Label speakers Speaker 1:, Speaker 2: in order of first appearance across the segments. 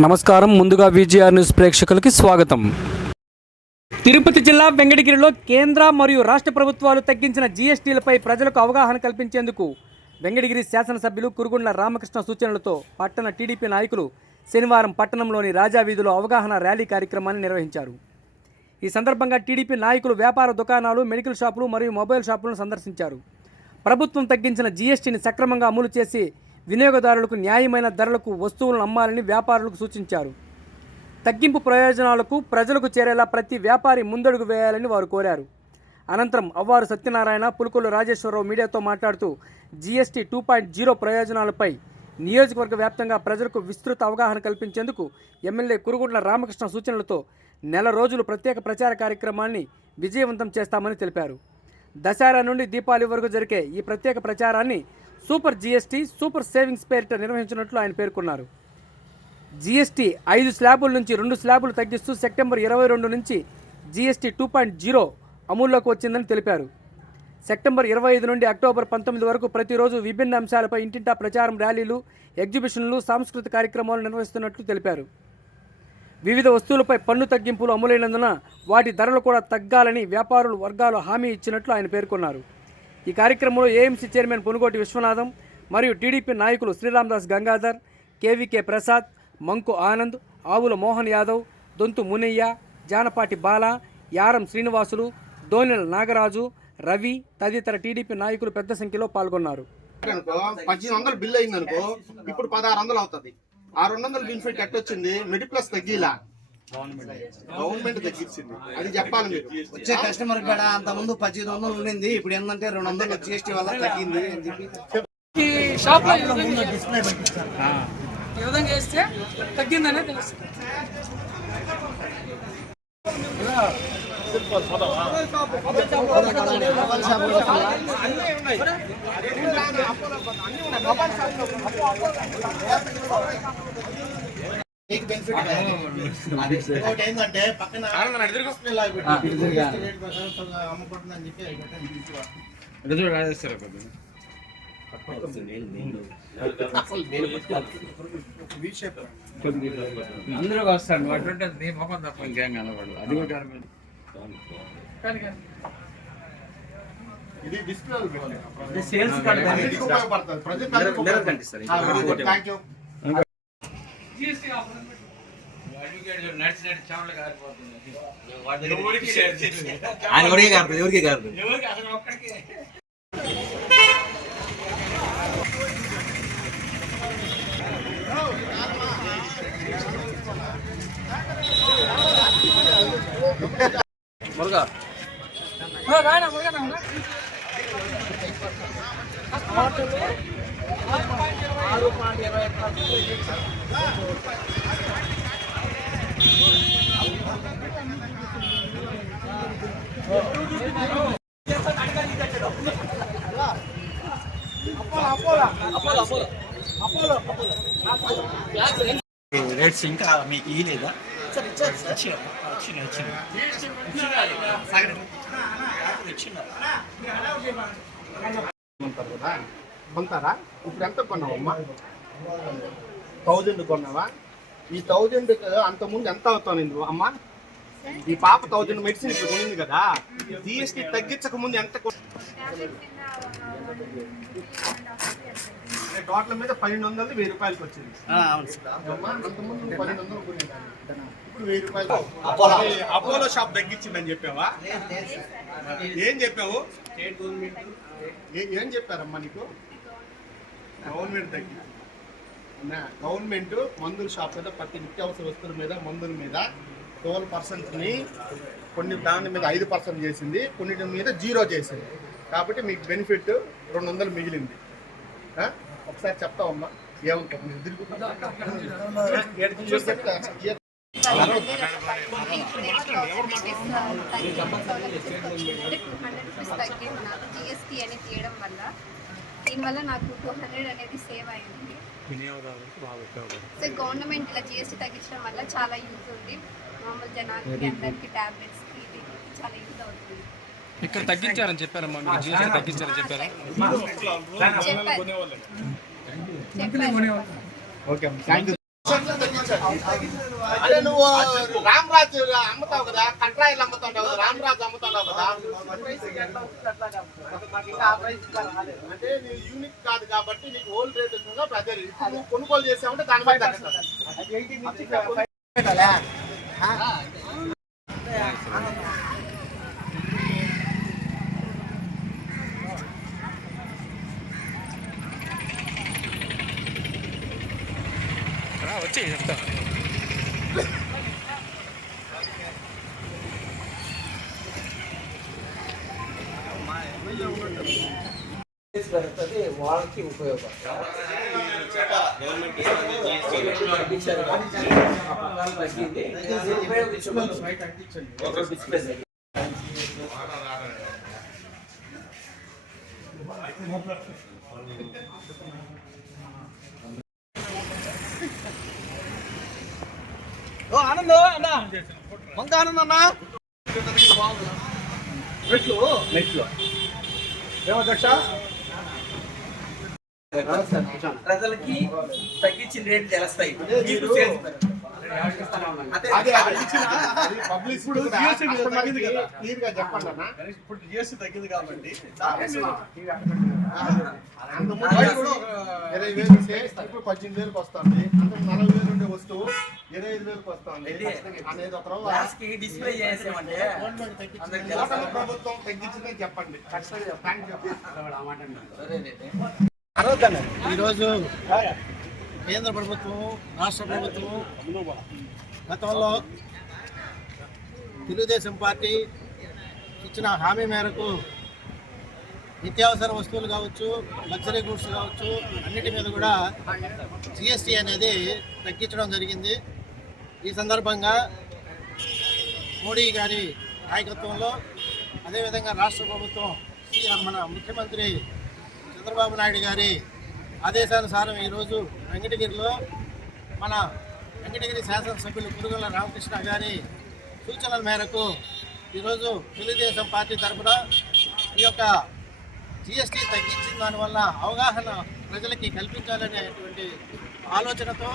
Speaker 1: నమస్కారం. ముందుగా VGR news ప్రేక్షకులకి స్వాగతం. తిరుపతి జిల్లా వెంకటగిరిలో కేంద్ర మరియు రాష్ట్ర ప్రభుత్వాలు తగ్గించిన జీఎస్టీలపై ప్రజలకు అవగాహన కల్పించేందుకు వెంకటగిరి శాసనసభ్యులు కురుగుండ్ల రామకృష్ణ సూచనలతో పట్టణ టీడీపీ నాయకులు శనివారం పట్టణంలోని రాజా వీధిలో అవగాహన ర్యాలీ కార్యక్రమాన్ని నిర్వహించారు. ఈ సందర్భంగా టీడీపీ నాయకులు వ్యాపార దుకాణాలు మెడికల్ షాపులు మరియు మొబైల్ షాపులను సందర్శించారు. ప్రభుత్వం తగ్గించిన జీఎస్టీని సక్రమంగా అమలు చేసి వినియోగదారులకు న్యాయమైన ధరలకు వస్తువులను అమ్మాలని వ్యాపారులకు సూచించారు. తగ్గింపు ప్రయోజనాలకు ప్రజలకు చేరేలా ప్రతి వ్యాపారి ముందడుగు వేయాలని వారు కోరారు. అనంతరం అవ్వారు సత్యనారాయణ పులుకొల్లు రాజేశ్వరరావు మీడియాతో మాట్లాడుతూ జీఎస్టీ టూ పాయింట్ జీరో ప్రయోజనాలపై నియోజకవర్గ వ్యాప్తంగా ప్రజలకు విస్తృత అవగాహన కల్పించేందుకు ఎమ్మెల్యే కురుగుండ్ల రామకృష్ణ సూచనలతో నెల రోజులు ప్రత్యేక ప్రచార కార్యక్రమాన్ని విజయవంతం చేస్తామని తెలిపారు. దసరా నుండి దీపావళి వరకు జరిగే ఈ ప్రత్యేక ప్రచారాన్ని సూపర్ జీఎస్టీ సూపర్ సేవింగ్స్ పేరిట నిర్వహించినట్లు ఆయన పేర్కొన్నారు. జీఎస్టీ ఐదు స్లాబుల నుంచి రెండు స్లాబులు తగ్గిస్తూ సెప్టెంబర్ ఇరవై రెండు నుంచి జీఎస్టీ టూ పాయింట్ జీరో అమల్లోకి వచ్చిందని తెలిపారు. సెప్టెంబర్ ఇరవై ఐదు నుండి అక్టోబర్ పంతొమ్మిది వరకు ప్రతిరోజు విభిన్న అంశాలపై ఇంటింటా ప్రచారం ర్యాలీలు ఎగ్జిబిషన్లు సాంస్కృతిక కార్యక్రమాలు నిర్వహిస్తున్నట్లు తెలిపారు. వివిధ వస్తువులపై పన్ను తగ్గింపులు అమలైనందున వాటి ధరలు కూడా తగ్గాలని వ్యాపారులు వర్గాలు హామీ ఇచ్చినట్లు ఆయన పేర్కొన్నారు. ఈ కార్యక్రమంలో ఏఎంసీ చైర్మన్ పునుగోటి విశ్వనాథం మరియు టీడీపీ నాయకులు శ్రీరామదాస్ గంగాధర్ కేవీకే ప్రసాద్ మంకు ఆనంద్ ఆవుల మోహన్ యాదవ్ దొంతు మునయ్య జానపాటి బాల యారం శ్రీనివాసులు దోనెల నాగరాజు రవి తదితర టీడీపీ నాయకులు పెద్ద సంఖ్యలో పాల్గొన్నారు.
Speaker 2: పద్దెనిమిది వందలు బిల్ ఇప్పుడు పదహారు వందలు అవుతుంది. ఆరు వందల బెనిఫిట్ ఎట్టొచ్చింది మిడిల్ ప్లస్ తగ్గిలా. గవర్నమెంట్ తగ్గించింది. అది చెప్పాలి మీరు.
Speaker 3: వచ్చే కస్టమర్ కూడా అంత ముందు పద్దెనిమిది వందలు ఉండింది. ఇప్పుడు ఏంటంటే రెండు వందలు జిఎస్టీ వల్ల తగ్గింది అని చెప్పి.
Speaker 4: ఈ షాప్లో ఈ విధంగా చేస్తే- ఈ విధంగా చేస్తే తగ్గిందనే తెలుస్తుంది
Speaker 2: మీకు బెనిఫిట్ ఇంకోటి ఏంటంటే పక్కన అమ్ముకుంటుందని చెప్పి.
Speaker 5: అందరూ వస్తాడు అటువంటి నీ ముఖం తప్ప ఇంకేం కనపడదు. అది కూడా
Speaker 2: ఇది డిస్ప్లే
Speaker 3: సేల్స్ కార్డు
Speaker 2: అన్నిటికీ ఉపయోగపడుతుంది. ప్రజలకు
Speaker 3: ఆయన ఎవరికి కాదు ఎవరికి కాదు
Speaker 5: ఎవరికి అసలు ఒక్కడికి
Speaker 4: ఆ, రానా, మురుగనా, ఉన్నా?
Speaker 3: రేట్స్ ఇంకా మీకు ఇయలేదా వచ్చిన
Speaker 2: కొంటారా? ఇప్పుడు ఎంత కొన్నావమ్మా? థౌజండ్ కొన్నావా? ఈ థౌజండ్ అంత ముందు ఎంత అవుతాను అమ్మా? ఈ పాప థౌజండ్ మెడిసిన్ ఇప్పుడు కొనింది కదా. జిఎస్టీ తగ్గించక ముందు ఎంత టోటల్ మీద పన్నెండు వందలు వెయ్యి రూపాయలకి వచ్చింది. ఇప్పుడు వెయ్యి రూపాయలు అపోలో షాప్ తగ్గించిందని చెప్పావా? ఏం చెప్పావు? ఏ- ఏం చెప్పారమ్మా నీకు? గవర్నమెంట్. తగ్గింది అవునా? గవర్నమెంట్ మందుల షాప్ మీద ప్రతి నిత్యావసర వస్తువుల మీద మందుల మీద ట్వెల్వ్ పర్సెంట్ని కొన్ని దాని మీద ఐదు పర్సెంట్ చేసింది కొన్నిటి మీద జీరో చేసింది కాబట్టి మీకు బెనిఫిట్ రెండు వందలు మిగిలింది ఆ? ఒకసారి చెప్తావమ్మా ఏమంటావు మీరు తిరుగుతుందా? ఏడు చూసి చెప్తా. ఏ-
Speaker 6: జిఎస్టీ అని తీయడం వల్ల దీనివల్ల నాకు టూ హండ్రెడ్ అనేది సేవ్ అయింది సో గవర్నమెంట్ ఇలా జిఎస్టీ తగ్గించడం వల్ల చాలా యూజ్ ఉంది. మామూలు జనాలకి అందరికి టాబ్లెట్స్కి వీటికి చాలా యూజ్ అవుతుంది.
Speaker 1: ఇక్కడ తగ్గించారని చెప్పారమ్మా మీరు జీఎస్టీ తగ్గించారని చెప్పారా?
Speaker 2: ఓకే థ్యాంక్ యూ అరే నువ్వు రామరాజు అమ్ముతావు కదా కంట్రాయిలు అమ్ముతుంటావు కదా రామరాజు అమ్ముతున్నావు కదా. అంటే నీ యూనిట్ కాదు కాబట్టి నీకు హోల్ రేట్ వచ్చింది అదే కొనుగోలు చేసావంటే దాని మీద తగ్గుతుంది.
Speaker 1: వచ్చి చెప్తా
Speaker 7: వాళ్ళకి ఉపయోగపడుతుంది
Speaker 3: ప్రజలకి తగ్గించిన రేట్లు తెలుస్తాయి.
Speaker 8: ఇప్పుడు జిఎస్టీ తగ్గింది కాబట్టి
Speaker 2: ఇరవై వేలు ఉంటే ఇప్పుడు పద్దెనిమిది వేలకు వస్తుంది. అంత నలభై వేలు ఉండే వస్తువు ఇరవై ఐదు వేలకు వస్తుంది. అనేది ఒక రోజు
Speaker 3: డిస్ప్లే
Speaker 2: ప్రభుత్వం తగ్గించిందని చెప్పండి. ఖచ్చితంగా చెప్పండి.
Speaker 8: ఈరోజు కేంద్ర ప్రభుత్వం రాష్ట్ర ప్రభుత్వం గతంలో తెలుగుదేశం పార్టీ ఇచ్చిన హామీ మేరకు నిత్యావసర వస్తువులు కావచ్చు లగ్జరీ గూడ్స్ కావచ్చు అన్నిటి మీద కూడా జిఎస్టీ అనేది తగ్గించడం జరిగింది. ఈ సందర్భంగా మోడీ గారి నాయకత్వంలో అదేవిధంగా రాష్ట్ర ప్రభుత్వం మన ముఖ్యమంత్రి చంద్రబాబు నాయుడు గారి ఆదేశానుసారం ఈరోజు వెంకటగిరిలో మన వెంకటగిరి శాసనసభ్యులు పురుగుల రామకృష్ణ గారి సూచనల మేరకు ఈరోజు తెలుగుదేశం పార్టీ తరఫున ఈ యొక్క జిఎస్టీ తగ్గించిన దానివల్ల అవగాహన ప్రజలకి కల్పించాలనేటువంటి ఆలోచనతో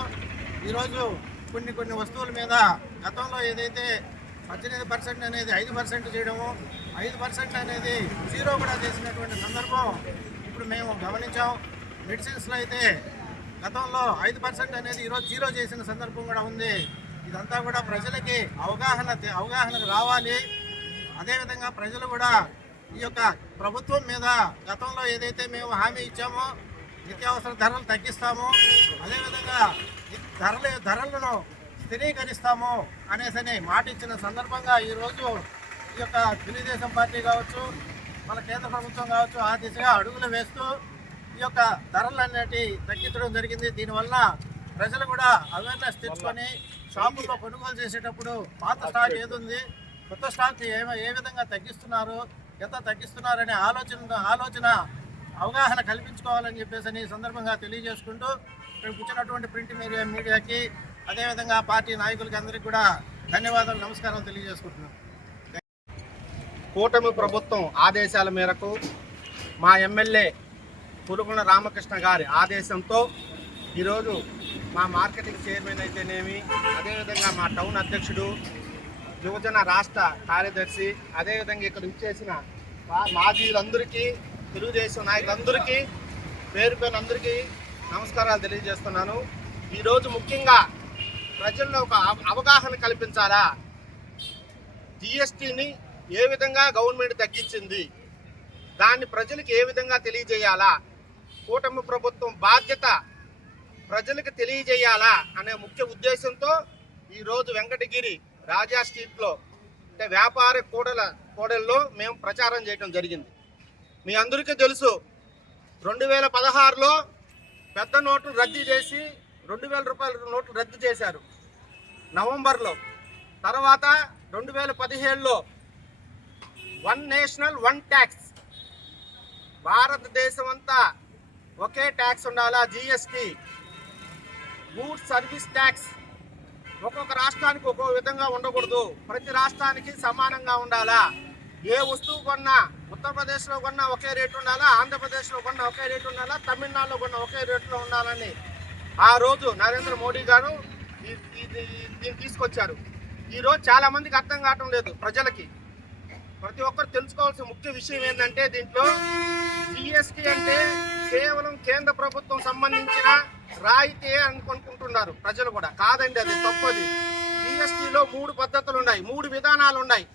Speaker 8: ఈరోజు కొన్ని కొన్ని వస్తువుల మీద గతంలో ఏదైతే పద్దెనిమిది పర్సెంట్ అనేది ఐదు పర్సెంట్ చేయడము ఐదు పర్సెంట్ అనేది జీరో కూడా చేసినటువంటి సందర్భం ఇప్పుడు మేము గమనించాం. మెడిసిన్స్లో అయితే గతంలో ఐదు పర్సెంట్ అనేది ఈరోజు జీరో చేసిన సందర్భం కూడా ఉంది. ఇదంతా కూడా ప్రజలకి అవగాహన అవగాహనకు రావాలి. అదేవిధంగా ప్రజలు కూడా ఈ యొక్క ప్రభుత్వం మీద గతంలో ఏదైతే మేము హామీ ఇచ్చామో నిత్యావసర ధరలు తగ్గిస్తాము అదేవిధంగా ధరలు ధరలను స్థిరీకరిస్తాము అనేసని మాట ఇచ్చిన సందర్భంగా ఈరోజు ఈ యొక్క తెలుగుదేశం పార్టీ కావచ్చు మన కేంద్ర ప్రభుత్వం కావచ్చు ఆ దిశగా అడుగులు వేస్తూ ఈ యొక్క ధరలు అనేటి తగ్గించడం జరిగింది. దీనివల్ల ప్రజలు కూడా అవేర్నెస్ తెచ్చుకొని షాపుల్లో కొనుగోలు చేసేటప్పుడు పాత స్టాక్ ఏది ఉంది కొత్త స్టాక్ ఏ ఏ విధంగా తగ్గిస్తున్నారు ఎంత తగ్గిస్తున్నారనే ఆలోచన ఆలోచన అవగాహన కల్పించుకోవాలని చెప్పేసి ఈ సందర్భంగా తెలియజేసుకుంటూ ఇక్కడ కూర్చున్నటువంటి ప్రింట్ మీడియా మీడియాకి అదేవిధంగా పార్టీ నాయకులకి అందరికీ కూడా ధన్యవాదాలు నమస్కారం తెలియజేసుకుంటున్నాను
Speaker 2: కూటమి ప్రభుత్వం ఆదేశాల మేరకు మా ఎమ్మెల్యే పురుగుల రామకృష్ణ గారి ఆదేశంతో ఈరోజు మా మార్కెటింగ్ చైర్మన్ అయితేనేమి అదేవిధంగా మా టౌన్ అధ్యక్షుడు యువజన రాష్ట్ర కార్యదర్శి అదేవిధంగా ఇక్కడ ఇచ్చేసిన మా- మాజీలందరికీ తెలుగుదేశం నాయకులందరికీ పేరు పేరులందరికీ నమస్కారాలు తెలియజేస్తున్నాను. ఈరోజు ముఖ్యంగా ప్రజల్లో ఒక అవగాహన కల్పించాలా? జిఎస్టీని ఏ విధంగా గవర్నమెంట్ తగ్గించింది? దాన్ని ప్రజలకు ఏ విధంగా తెలియజేయాలా? కూటమి ప్రభుత్వం బాధ్యత ప్రజలకు తెలియజేయాలా అనే ముఖ్య ఉద్దేశంతో ఈరోజు వెంకటగిరి రాజా స్ట్రీట్లో అంటే వ్యాపార కూడల కూడల్లో మేము ప్రచారం చేయడం జరిగింది. మీ అందరికీ తెలుసు రెండు వేల పదహారులో పెద్ద నోట్లు రద్దు చేసి రెండు వేల రూపాయల నోట్లు రద్దు చేశారు. నవంబర్లో. తర్వాత రెండు వేల పదిహేడులో వన్ నేషనల్ వన్ ట్యాక్స్. భారతదేశం అంతా ఒకే ట్యాక్స్ ఉండాలా? జిఎస్టి గూడ్స్ సర్వీస్ ట్యాక్స్ ఒక్కొక్క రాష్ట్రానికి ఒక్కో విధంగా ఉండకూడదు. ప్రతి రాష్ట్రానికి సమానంగా ఉండాలా? ఏ వస్తువు కొన్నా ఉత్తరప్రదేశ్లో కొన్నా ఒకే రేటు ఉండాలా? ఆంధ్రప్రదేశ్లో కొన్నా ఒకే రేటు ఉండాలా? తమిళనాడులో కొన్నా ఒకే రేట్లో ఉండాలని ఆ రోజు నరేంద్ర మోడీ గారు దీన్ని తీసుకొచ్చారు. ఈ రోజు అర్థం కావటం లేదు ప్రజలకి. ప్రతి ఒక్కరు తెలుసుకోవాల్సిన ముఖ్య విషయం ఏంటంటే దీంట్లో జిఎస్టి అంటే కేవలం కేంద్ర ప్రభుత్వం సంబంధించిన రాయితీ అనుకుంటున్నారు ప్రజలు కూడా. కాదండి అది తప్పది. జిఎస్టిలో మూడు పద్ధతులు ఉన్నాయి. మూడు విధానాలు ఉన్నాయి.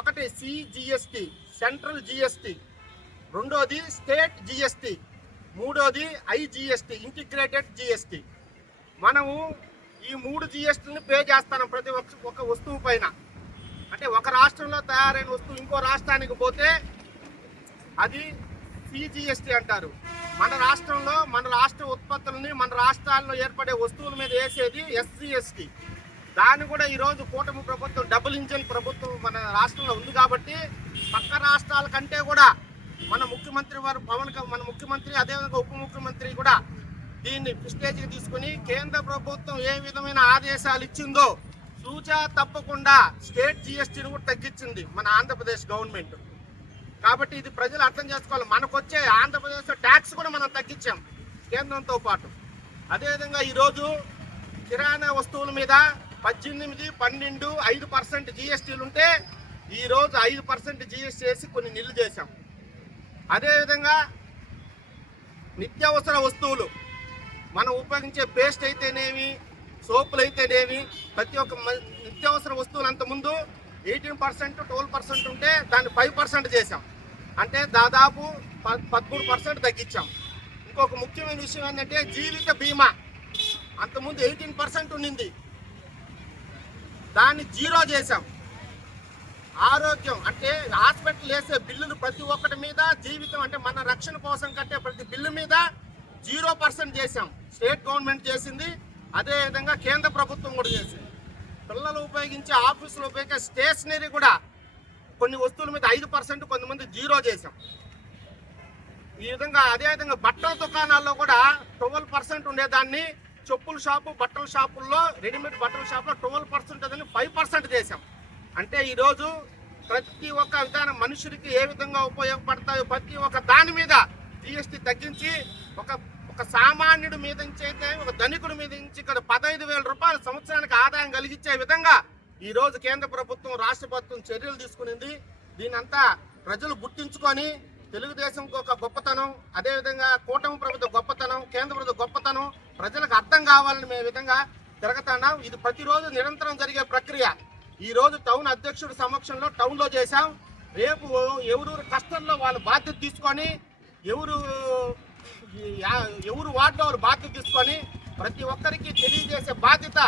Speaker 2: ఒకటి సిజిఎస్టి సెంట్రల్ జిఎస్టి రెండోది స్టేట్ జిఎస్టి మూడోది ఐజిఎస్టి ఇంటిగ్రేటెడ్ జిఎస్టి మనము ఈ మూడు జిఎస్టీని పే చేస్తాం ప్రతి ఒక్క ఒక వస్తువు పైన. అంటే ఒక రాష్ట్రంలో తయారైన వస్తువు ఇంకో రాష్ట్రానికి పోతే అది సిజిఎస్టీ అంటారు. మన రాష్ట్రంలో మన రాష్ట్ర ఉత్పత్తులని మన రాష్ట్రాల్లో ఏర్పడే వస్తువుల మీద వేసేది ఎస్సీఎస్టీ. దాన్ని కూడా ఈరోజు కూటమి ప్రభుత్వం డబుల్ ఇంజిన్ ప్రభుత్వం మన రాష్ట్రంలో ఉంది కాబట్టి పక్క రాష్ట్రాల కంటే కూడా మన ముఖ్యమంత్రి వారు పవన్ క- మన ముఖ్యమంత్రి అదేవిధంగా ఉప ముఖ్యమంత్రి కూడా దీన్ని స్టేజ్కి తీసుకుని కేంద్ర ప్రభుత్వం ఏ విధమైన ఆదేశాలు ఇచ్చిందో సూచా తప్పకుండా స్టేట్ జిఎస్టీని కూడా తగ్గించింది మన ఆంధ్రప్రదేశ్ గవర్నమెంట్. కాబట్టి ఇది ప్రజలు అర్థం చేసుకోవాలి. మనకు వచ్చే ఆంధ్రప్రదేశ్లో ట్యాక్స్ కూడా మనం తగ్గించాం కేంద్రంతో పాటు. అదేవిధంగా ఈరోజు కిరాణా వస్తువుల మీద పద్దెనిమిది పన్నెండు ఐదు పర్సెంట్ జిఎస్టీలు ఉంటే ఈరోజు ఐదు పర్సెంట్ జిఎస్టీ వేసి కొన్ని నిల్లు చేశాం. అదేవిధంగా నిత్యావసర వస్తువులు మనం ఉపయోగించే పేస్ట్ అయితేనేమి సోపులు అయితేనేమి ప్రతి ఒక్క నిత్యావసర వస్తువులు అంత ముందు ఎయిటీన్ పర్సెంట్ ట్వెల్వ్ పర్సెంట్ ఉంటే దాన్ని ఫైవ్ పర్సెంట్ చేసాం అంటే దాదాపు ప- పదమూడు పర్సెంట్ తగ్గించాం. ఇంకొక ముఖ్యమైన విషయం ఏంటంటే జీవిత బీమా. అంతకుముందు ఎయిటీన్ పర్సెంట్ ఉండింది. దాన్ని జీరో చేసాం ఆరోగ్యం అంటే హాస్పిటల్ వేసే బిల్లులు ప్రతి ఒక్కటి మీద జీవితం అంటే మన రక్షణ కోసం కట్టే ప్రతి బిల్లు మీద జీరో పర్సెంట్ చేసాం స్టేట్ గవర్నమెంట్ చేసింది. అదే విధంగా కేంద్ర ప్రభుత్వం కూడా చేసింది. పిల్లలు ఉపయోగించే ఆఫీసులో ఉపయోగించే స్టేషనరీ కూడా కొన్ని వస్తువుల మీద ఐదు పర్సెంట్ కొంతమంది జీరో చేసాం ఈ విధంగా అదే విధంగా బట్టల దుకాణాల్లో కూడా ట్వెల్వ్ పర్సెంట్ ఉండేదాన్ని. చెప్పుల షాపు బట్టల షాపుల్లో రెడీమేడ్ బట్టల షాపులో ట్వెల్వ్ పర్సెంట్ అదని ఫైవ్ పర్సెంట్ చేసాం అంటే ఈరోజు ప్రతి ఒక్క విధానం మనుషులకి ఏ విధంగా ఉపయోగపడతాయో ప్రతి ఒక్క దాని మీద జిఎస్టీ తగ్గించి ఒక ఒక సామాన్యుడి మీద నుంచి అయితే ఒక ధనికుడి మీద నుంచి ఇక్కడ పదహైదు వేల రూపాయలు సంవత్సరానికి ఆదాయం కలిగించే విధంగా ఈరోజు కేంద్ర ప్రభుత్వం రాష్ట్ర ప్రభుత్వం చర్యలు తీసుకునింది. దీనంతా ప్రజలు గుర్తించుకొని తెలుగుదేశం ఒక గొప్పతనం అదేవిధంగా కూటమి ప్రభుత్వ గొప్పతనం కేంద్ర ప్రభుత్వ గొప్పతనం ప్రజలకు అర్థం కావాలని మే విధంగా తిరగతున్నాం. ఇది ప్రతిరోజు నిరంతరం జరిగే ప్రక్రియ. ఈరోజు టౌన్ అధ్యక్షుడి సమక్షంలో టౌన్లో చేశాం. రేపు ఎవరు కష్టంలో వాళ్ళు బాధ్యత తీసుకొని ఎవరు ఎవరు వార్డులో వారు బాధ్యత తీసుకొని ప్రతి ఒక్కరికి తెలియజేసే బాధ్యత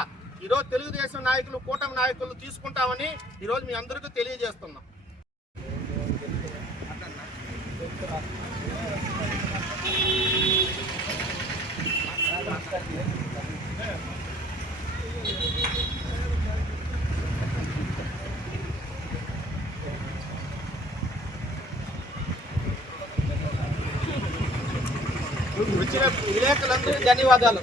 Speaker 2: ఈరోజు తెలుగుదేశం నాయకులు కూటమి నాయకులు తీసుకుంటామని ఈరోజు మీ అందరికీ తెలియజేస్తున్నాం. వచ్చిన విలేకరులందరికీ ధన్యవాదాలు.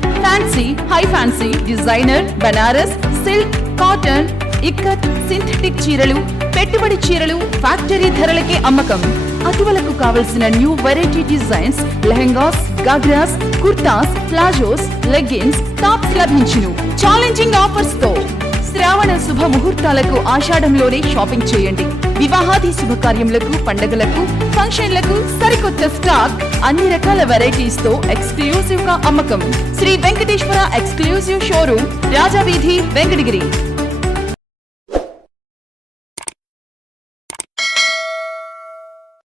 Speaker 7: Fancy high fancy designer Banaras silk cotton ikat synthetic చీరలు పెట్టుబడి చీరలు ఫ్యాక్టరీ ధరలకే అమ్మకం. అటువలకు కావలసిన new variety designs lehengas ghagras kurtas palazzos leggings tops లభించును. ఛాలెంజింగ్ ఆఫర్స్తో శ్రావణ శుభ ముహూర్తాలకు ఆషాఢంలోనే షాపింగ్ చేయండి. వివాహాది శుభకార్యములకు పండగలకు ఫంక్షన్లకు సరికొత్త స్టాక్ అన్ని రకాల వెరైటీస్తో ఎక్స్క్లూజివ్గా అమ్మకం. Sri Venkateswara exclusive showroom Rajaveedhi Venkatagiri.